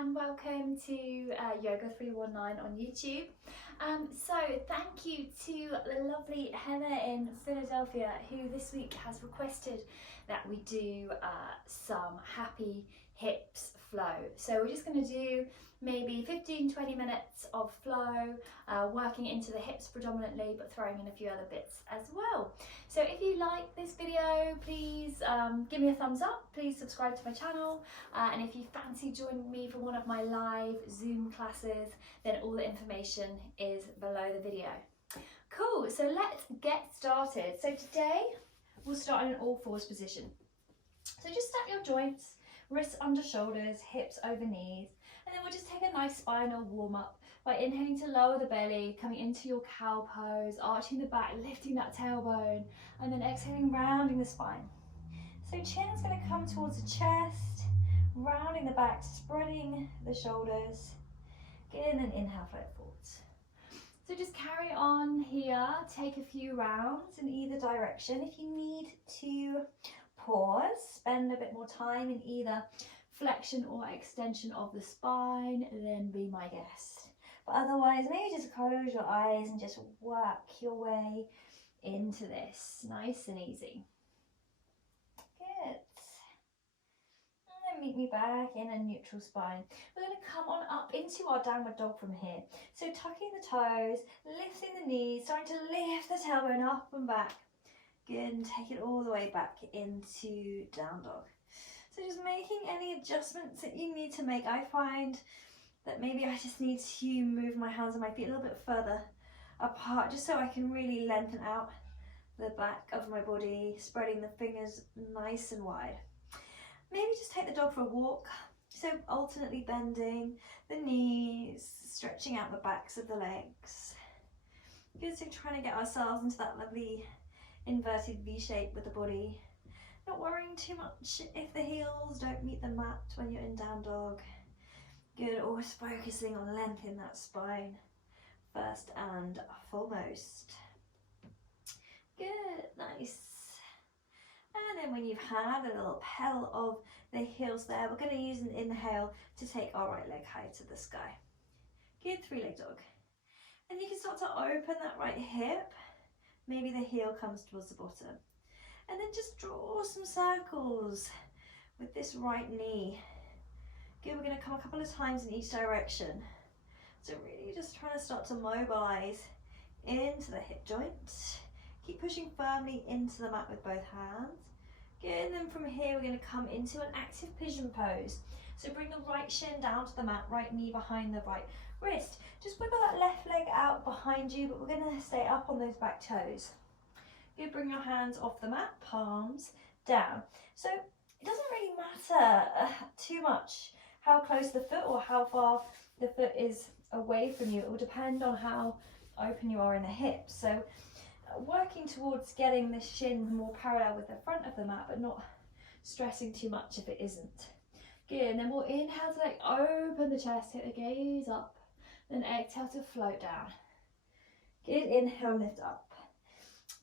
and welcome to Yoga 319 on YouTube. So thank you to the lovely Heather in Philadelphia who this week has requested that we do some happy hips flow. So we're just going to do maybe 15-20 minutes of flow, working into the hips predominantly, but throwing in a few other bits as well. So if you like this video, please give me a thumbs up, please subscribe to my channel, and if you fancy joining me for one of my live Zoom classes, then all the information is below the video. Cool, so let's get started. So today we'll start in an all fours position. So just stack your joints, wrists under shoulders, hips over knees, and then we'll just take a nice spinal warm up by inhaling to lower the belly, coming into your cow pose, arching the back, lifting that tailbone, and then exhaling, rounding the spine. So chin's going to come towards the chest, rounding the back, spreading the shoulders. Good, and then inhale, float forwards. So just carry on here, take a few rounds in either direction. If you need to pause, spend a bit more time in either flexion or extension of the spine, then be my guest. But otherwise, maybe just close your eyes and just work your way into this, nice and easy. Good. And then meet me back in a neutral spine. We're going to come on up into our downward dog from here. So tucking the toes, lifting the knees, starting to lift the tailbone up and back. Good, and take it all the way back into down dog. So just making any adjustments that you need to make. I find that maybe I just need to move my hands and my feet a little bit further apart, just so I can really lengthen out the back of my body, spreading the fingers nice and wide. Maybe just take the dog for a walk, so alternately bending the knees, stretching out the backs of the legs. Good, so trying to get ourselves into that lovely inverted V shape with the body. Not worrying too much if the heels don't meet the mat when you're in down dog. Good, always focusing on length in that spine, first and foremost. Good, nice. And then when you've had a little pedal of the heels there, we're going to use an inhale to take our right leg high to the sky. Good, three-leg dog. And you can start to open that right hip. Maybe the heel comes towards the bottom. And then just draw some circles with this right knee. Good, we're going to come a couple of times in each direction. So really just trying to start to mobilize into the hip joint. Keep pushing firmly into the mat with both hands. Good, and then from here we're going to come into an active pigeon pose. So bring the right shin down to the mat, right knee behind the right wrist. Just wiggle that left leg out behind you, but we're going to stay up on those back toes. Good, bring your hands off the mat, palms down. So it doesn't really matter too much how close the foot or how far the foot is away from you. It will depend on how open you are in the hips. So working towards getting the shin more parallel with the front of the mat, but not stressing too much if it isn't. Good, and then we'll inhale to like open the chest, take the gaze up, then exhale to float down. Good, inhale, lift up.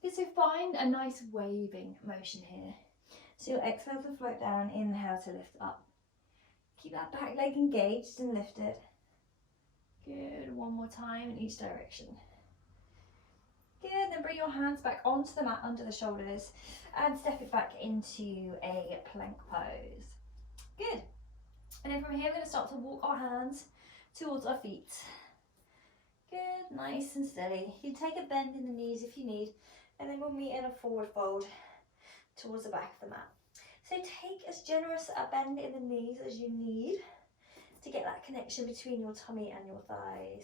Good, so find a nice waving motion here. So you'll exhale to float down, inhale to lift up. Keep that back leg engaged and lifted. Good, one more time in each direction. Good, then bring your hands back onto the mat under the shoulders and step it back into a plank pose. Good, and then from here we're going to start to walk our hands towards our feet. Good, nice and steady. You can take a bend in the knees if you need, and then we'll meet in a forward fold towards the back of the mat. So take as generous a bend in the knees as you need to get that connection between your tummy and your thighs.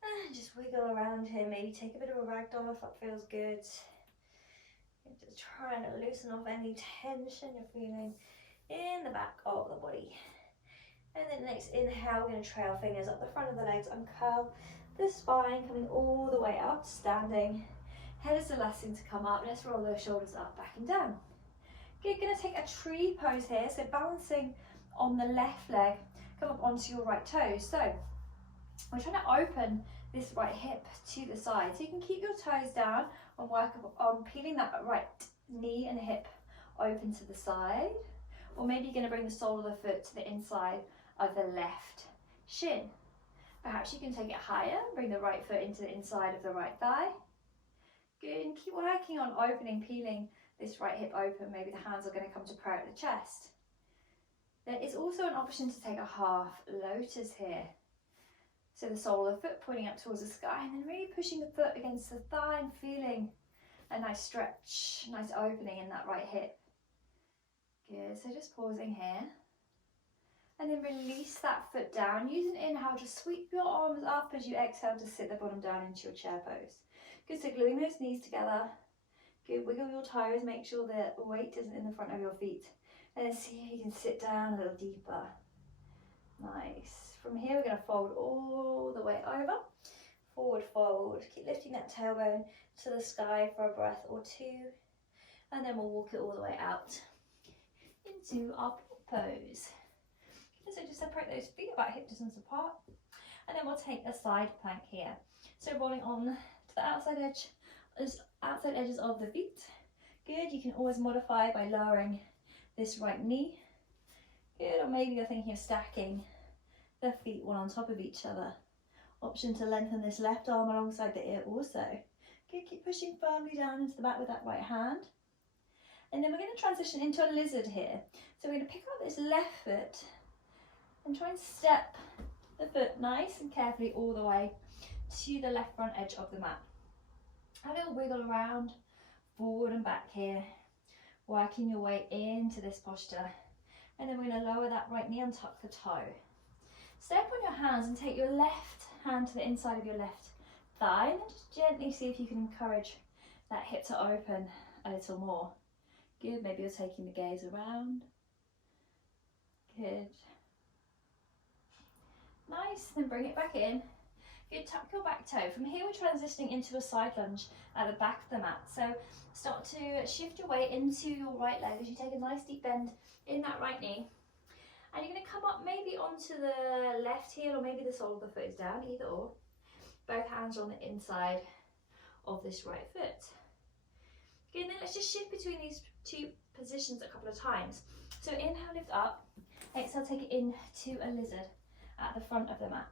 And just wiggle around here, maybe take a bit of a ragdoll if that feels good. Just trying to loosen off any tension you're feeling in the back of the body. And then next inhale, we're going to trail fingers up the front of the legs, uncurl the spine, coming all the way up, standing. Head is elastic to come up. Let's roll those shoulders up, back and down. Good, you're going to take a tree pose here, so balancing on the left leg, come up onto your right toes. So we're trying to open this right hip to the side. So you can keep your toes down and work on peeling that right knee and hip open to the side. Or maybe you're going to bring the sole of the foot to the inside of the left shin. Perhaps you can take it higher, bring the right foot into the inside of the right thigh. Good, and keep working on opening, peeling this right hip open. Maybe the hands are going to come to prayer at the chest. There is also an option to take a half lotus here. So the sole of the foot pointing up towards the sky, and then really pushing the foot against the thigh and feeling a nice stretch, nice opening in that right hip. Good, so just pausing here. And then release that foot down. Use an inhale to sweep your arms up as you exhale to sit the bottom down into your chair pose. Good, so gluing those knees together. Good, wiggle your toes, make sure that the weight isn't in the front of your feet. And then see if you can sit down a little deeper. Nice. From here we're going to fold all the way over. Forward fold. Keep lifting that tailbone to the sky for a breath or two. And then we'll walk it all the way out into our pose. So just separate those feet about hip distance apart. And then we'll take a side plank here. So rolling on to the outside edges of the feet. Good, you can always modify by lowering this right knee. Good, or maybe you're thinking of stacking the feet one on top of each other. Option to lengthen this left arm alongside the ear also. Good, keep pushing firmly down into the back with that right hand. And then we're going to transition into a lizard here. So we're going to pick up this left foot and try and step the foot nice and carefully all the way to the left front edge of the mat. A little wiggle around, forward and back here, working your way into this posture. And then we're going to lower that right knee and tuck the toe. Step on your hands and take your left hand to the inside of your left thigh, and then just gently see if you can encourage that hip to open a little more. Good, maybe you're taking the gaze around. Good. Nice, then bring it back in. Good, tuck your back toe. From here we're transitioning into a side lunge at the back of the mat. So start to shift your weight into your right leg as you take a nice deep bend in that right knee. And you're going to come up maybe onto the left heel, or maybe the sole of the foot is down, either or. Both hands are on the inside of this right foot. Good, and then let's just shift between these two positions a couple of times. So inhale, lift up. Exhale, take it into a lizard at the front of the mat.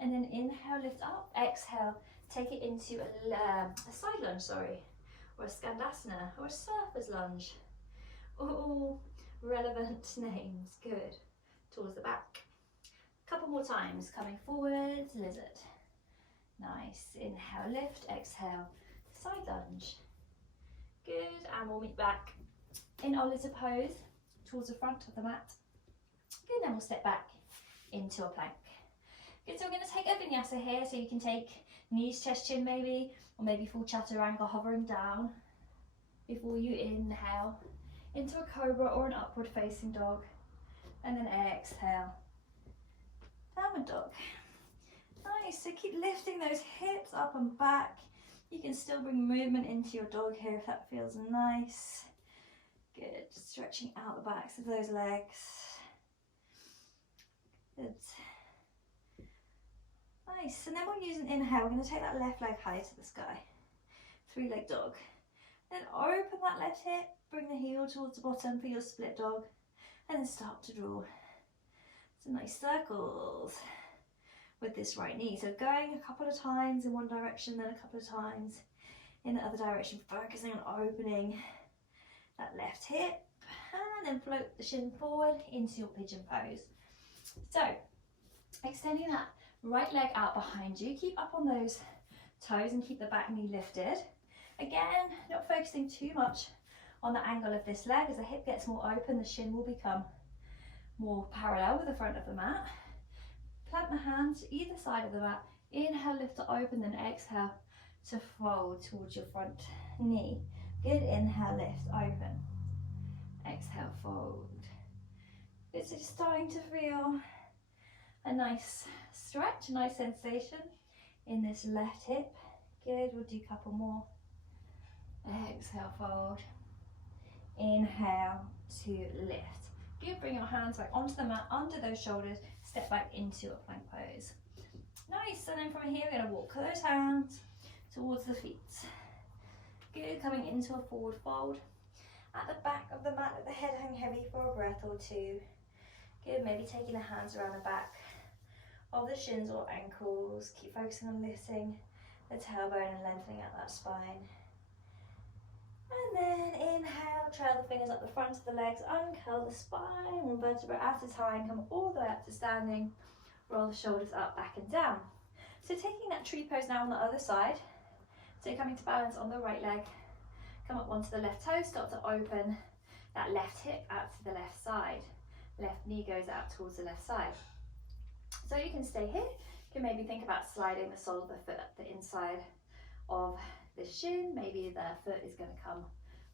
And then inhale, lift up. Exhale, take it into a side lunge, or a skandasana, or a surfer's lunge. All relevant names. Good. Towards the back. A couple more times. Coming forward, lizard. Nice. Inhale, lift. Exhale, side lunge. Good. And we'll meet back in our lizard pose towards the front of the mat. Good. Then we'll step back into a plank. Good. So we're going to take a vinyasa here. So you can take knees, chest, chin maybe, or maybe full chaturanga hovering down before you inhale into a cobra or an upward facing dog, and then exhale, downward dog. Nice, so keep lifting those hips up and back. You can still bring movement into your dog here if that feels nice. Good, stretching out the backs of those legs. Good. Nice, and then we'll use an inhale. We're going to take that left leg high to the sky. 3-leg dog. Then open that left hip, bring the heel towards the bottom for your split dog, and then start to draw some nice circles with this right knee. So going a couple of times in one direction, then a couple of times in the other direction, focusing on opening that left hip, and then float the shin forward into your pigeon pose. So extending that right leg out behind you, keep up on those toes and keep the back knee lifted. Again, not focusing too much on the angle of this leg. As the hip gets more open, the shin will become more parallel with the front of the mat. Plant the hands either side of the mat. Inhale, lift to open, then exhale to fold towards your front knee. Good, inhale, lift, open. Exhale, fold. Good, so just starting to feel a nice stretch, a nice sensation in this left hip. Good, we'll do a couple more. Exhale, fold. Inhale to lift. Good, bring your hands back onto the mat, under those shoulders, step back into a plank pose. Nice, and then from here we're going to walk those hands towards the feet. Good, coming into a forward fold. At the back of the mat, let the head hang heavy for a breath or two. Good, maybe taking the hands around the back of the shins or ankles. Keep focusing on lifting the tailbone and lengthening out that spine. And then inhale, trail the fingers up the front of the legs, uncurl the spine, one vertebra at a time, come all the way up to standing, roll the shoulders up, back and down. So taking that tree pose now on the other side, so coming to balance on the right leg, come up onto the left toe, start to open that left hip out to the left side, left knee goes out towards the left side. So you can stay here, you can maybe think about sliding the sole of the foot up the inside of the shin, maybe the foot is going to come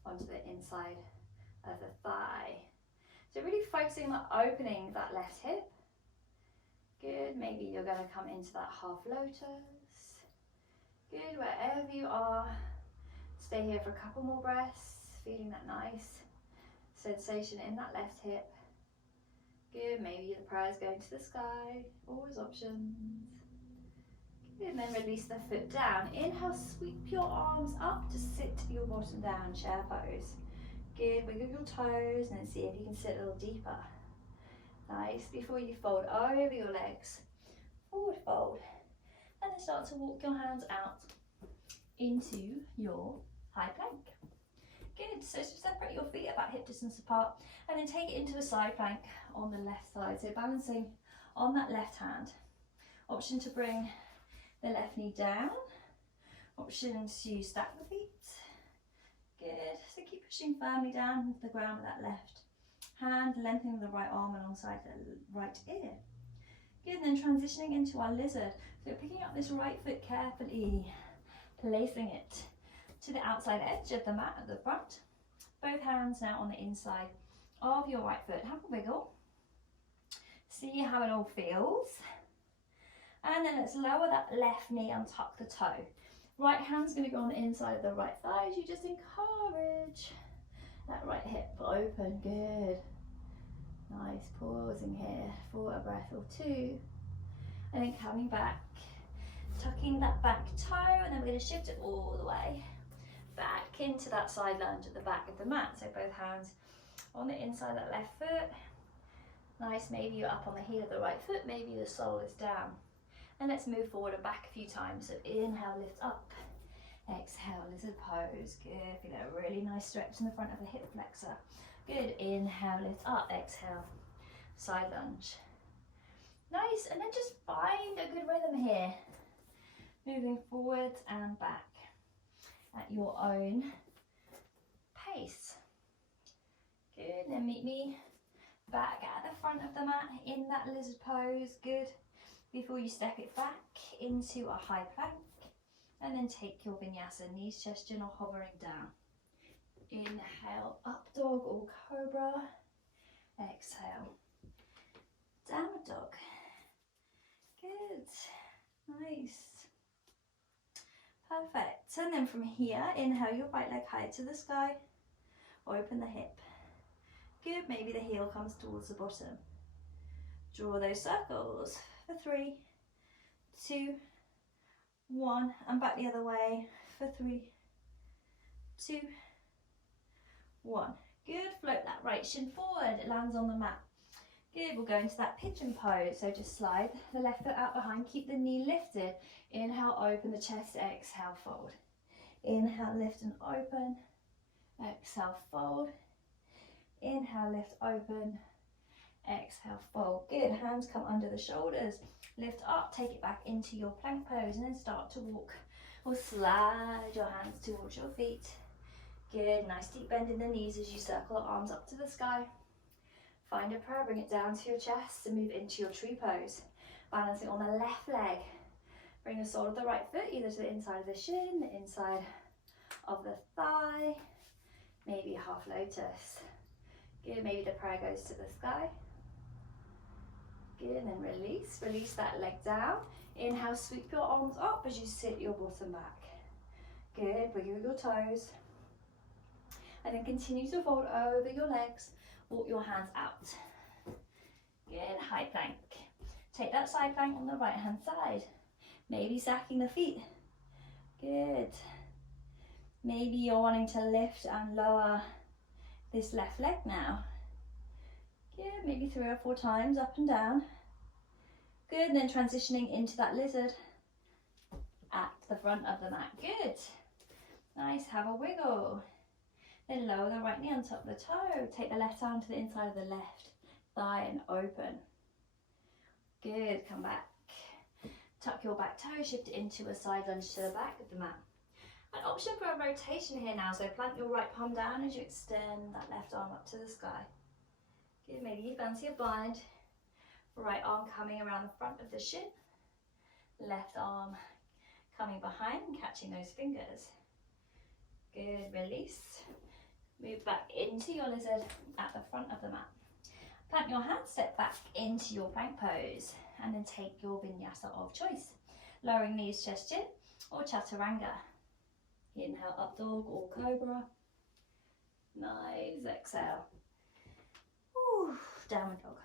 onto the inside of the thigh. So really focusing on opening that left hip. Good, maybe you're going to come into that half lotus. Good, wherever you are, stay here for a couple more breaths, feeling that nice sensation in that left hip. Good, maybe the prayer is going to the sky, always options. Good, and then release the foot down. Inhale, sweep your arms up to sit your bottom down, chair pose. Good, wiggle your toes and then see if you can sit a little deeper. Nice, before you fold over your legs, forward fold. And then start to walk your hands out into your high plank. Good, so separate your feet about hip distance apart and then take it into a side plank on the left side. So balancing on that left hand. Option to bring the left knee down. Option to stack the feet. Good, so keep pushing firmly down into the ground with that left hand, lengthening the right arm alongside the right ear. Good, and then transitioning into our lizard. So picking up this right foot carefully, placing it to the outside edge of the mat at the front. Both hands now on the inside of your right foot. Have a wiggle. See how it all feels. And then let's lower that left knee and tuck the toe. Right hand's going to go on the inside of the right thigh as you just encourage that right hip open. Good. Nice, pausing here for a breath or two. And then coming back, tucking that back toe, and then we're going to shift it all the way back into that side lunge at the back of the mat. So both hands on the inside of that left foot. Nice, maybe you're up on the heel of the right foot, maybe the sole is down. And let's move forward and back a few times. So inhale, lift up. Exhale, lizard pose. Good, feel a really nice stretch in the front of the hip flexor. Good, inhale, lift up. Exhale, side lunge. Nice, and then just find a good rhythm here. Moving forward and back at your own pace. Good, then meet me back at the front of the mat in that lizard pose. Good. Before you step it back into a high plank, and then take your vinyasa, knees, chest, chin, or hovering down. Inhale, up dog or cobra. Exhale, downward dog. Good, nice. Perfect. And then from here, inhale your right leg high to the sky. Open the hip. Good, maybe the heel comes towards the bottom. Draw those circles for 3, 2, 1, and back the other way for 3, 2, 1. Good, float that right shin forward, it lands on the mat. Good, we'll go into that pigeon pose, so just slide the left foot out behind, keep the knee lifted. Inhale, open the chest, exhale, fold. Inhale, lift and open. Exhale, fold. Inhale, lift, open. Exhale, fold. Good, hands come under the shoulders. Lift up, take it back into your plank pose and then start to walk or slide your hands towards your feet. Good, nice deep bend in the knees as you circle the arms up to the sky. Find a prayer, bring it down to your chest and move into your tree pose. Balancing on the left leg. Bring the sole of the right foot either to the inside of the shin, the inside of the thigh, maybe a half lotus. Good, maybe the prayer goes to the sky. Good, and then release that leg down. Inhale, sweep your arms up as you sit your bottom back. Good, wiggle your toes. And then continue to fold over your legs, walk your hands out. Good, high plank. Take that side plank on the right hand side. Maybe stacking the feet. Good. Maybe you're wanting to lift and lower this left leg now. Good, maybe 3 or 4 times up and down. Good, and then transitioning into that lizard at the front of the mat. Good. Nice, have a wiggle. Then lower the right knee on top of the toe. Take the left arm to the inside of the left thigh and open. Good, come back. Tuck your back toe, shift it into a side lunge to the back of the mat. An option for a rotation here now, so plant your right palm down as you extend that left arm up to the sky. Good, maybe you fancy a bind. Right arm coming around the front of the shin. Left arm coming behind and catching those fingers. Good, release. Move back into your lizard at the front of the mat. Plant your hands, step back into your plank pose, and then take your vinyasa of choice. Lowering knees, chest, chin, or chaturanga. Inhale, up dog or cobra. Nice, exhale. Ooh, downward dog.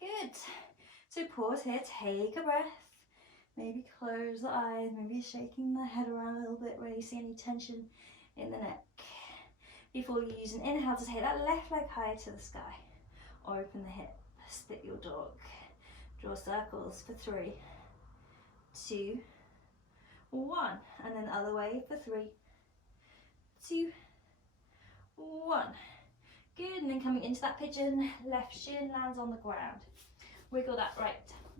Good. So pause here, take a breath. Maybe close the eyes, maybe shaking the head around a little bit where you see any tension in the neck. Before you use an inhale to take that left leg high to the sky. Open the hip, split your dog. Draw circles for 3, 2, 1. And then other way for 3, 2, 1. Good, and then coming into that pigeon, left shin lands on the ground. Wiggle that right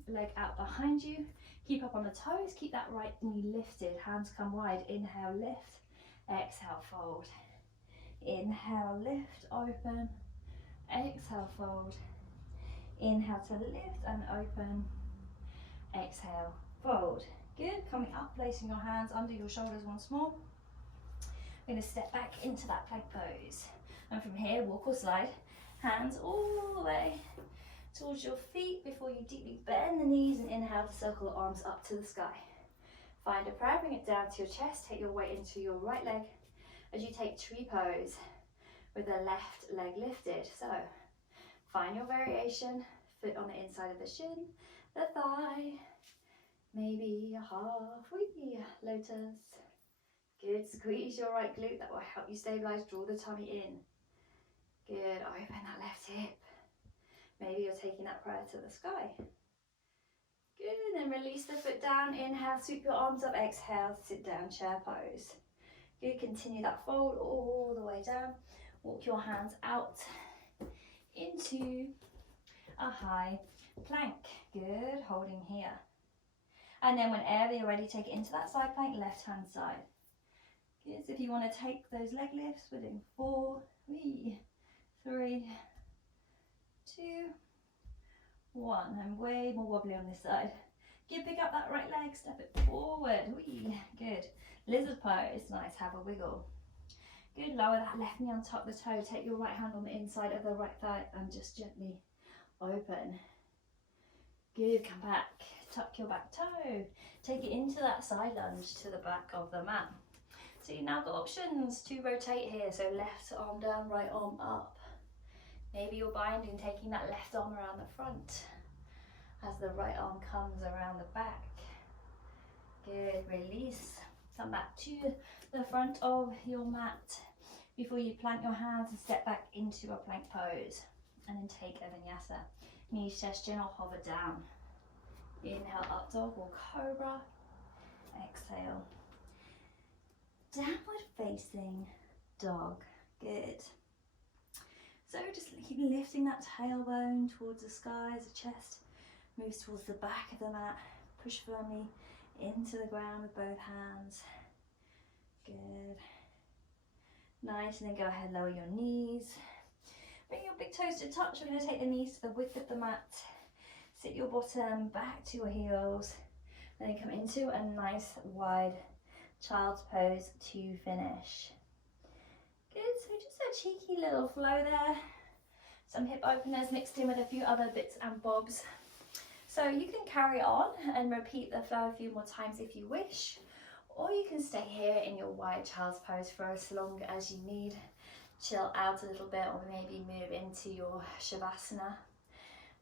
leg out behind you. Keep up on the toes, keep that right knee lifted. Hands come wide, inhale, lift. Exhale, fold. Inhale, lift, open. Exhale, fold. Inhale to lift and open. Exhale, fold. Good, coming up, placing your hands under your shoulders once more. We're going to step back into that plank pose. And from here, walk or slide. Hands all the way towards your feet before you deeply bend the knees and inhale to circle the arms up to the sky. Find a prayer, bring it down to your chest, take your weight into your right leg as you take tree pose with the left leg lifted. So find your variation, foot on the inside of the shin, the thigh, maybe a halfway lotus. Good, squeeze your right glute, that will help you stabilize, draw the tummy in. Good, open that left hip. Maybe you're taking that prayer to the sky. Good, then release the foot down, inhale, sweep your arms up, exhale, sit down, chair pose. Good, continue that fold all the way down. Walk your hands out into a high plank. Good, holding here. And then whenever you're ready, take it into that side plank, left hand side. Good, so if you want to take those leg lifts, we're doing 4, 3, 2, 1. I'm way more wobbly on this side. Good, pick up that right leg, step it forward. Whee. Good. Lizard pose, nice, have a wiggle. Good, lower that left knee on top of the toe. Take your right hand on the inside of the right thigh and just gently open. Good, come back. Tuck your back toe. Take it into that side lunge to the back of the mat. So you've now got options to rotate here. So left arm down, right arm up. Maybe you're binding, taking that left arm around the front as the right arm comes around the back. Good, release. Come back to the front of your mat before you plant your hands and step back into a plank pose. And then take a vinyasa. Knees, chest, chin, or hover down. Inhale, up dog or cobra. Exhale. Downward facing dog. Good. So just keep lifting that tailbone towards the sky as the chest moves towards the back of the mat. Push firmly into the ground with both hands. Good. Nice, and then go ahead, lower your knees. Bring your big toes to touch. We're going to take the knees to the width of the mat. Sit your bottom back to your heels. And then come into a nice wide child's pose to finish. Good, so just a cheeky little flow there. Some hip openers mixed in with a few other bits and bobs. So you can carry on and repeat the flow a few more times if you wish. Or you can stay here in your wide child's pose for as long as you need. Chill out a little bit or maybe move into your Shavasana.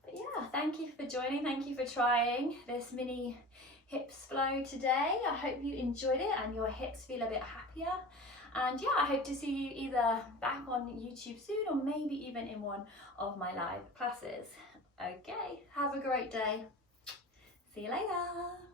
But yeah, thank you for joining. Thank you for trying this mini hips flow today. I hope you enjoyed it and your hips feel a bit happier And yeah, I hope to see you either back on YouTube soon or maybe even in one of my live classes. Okay, have a great day. See you later.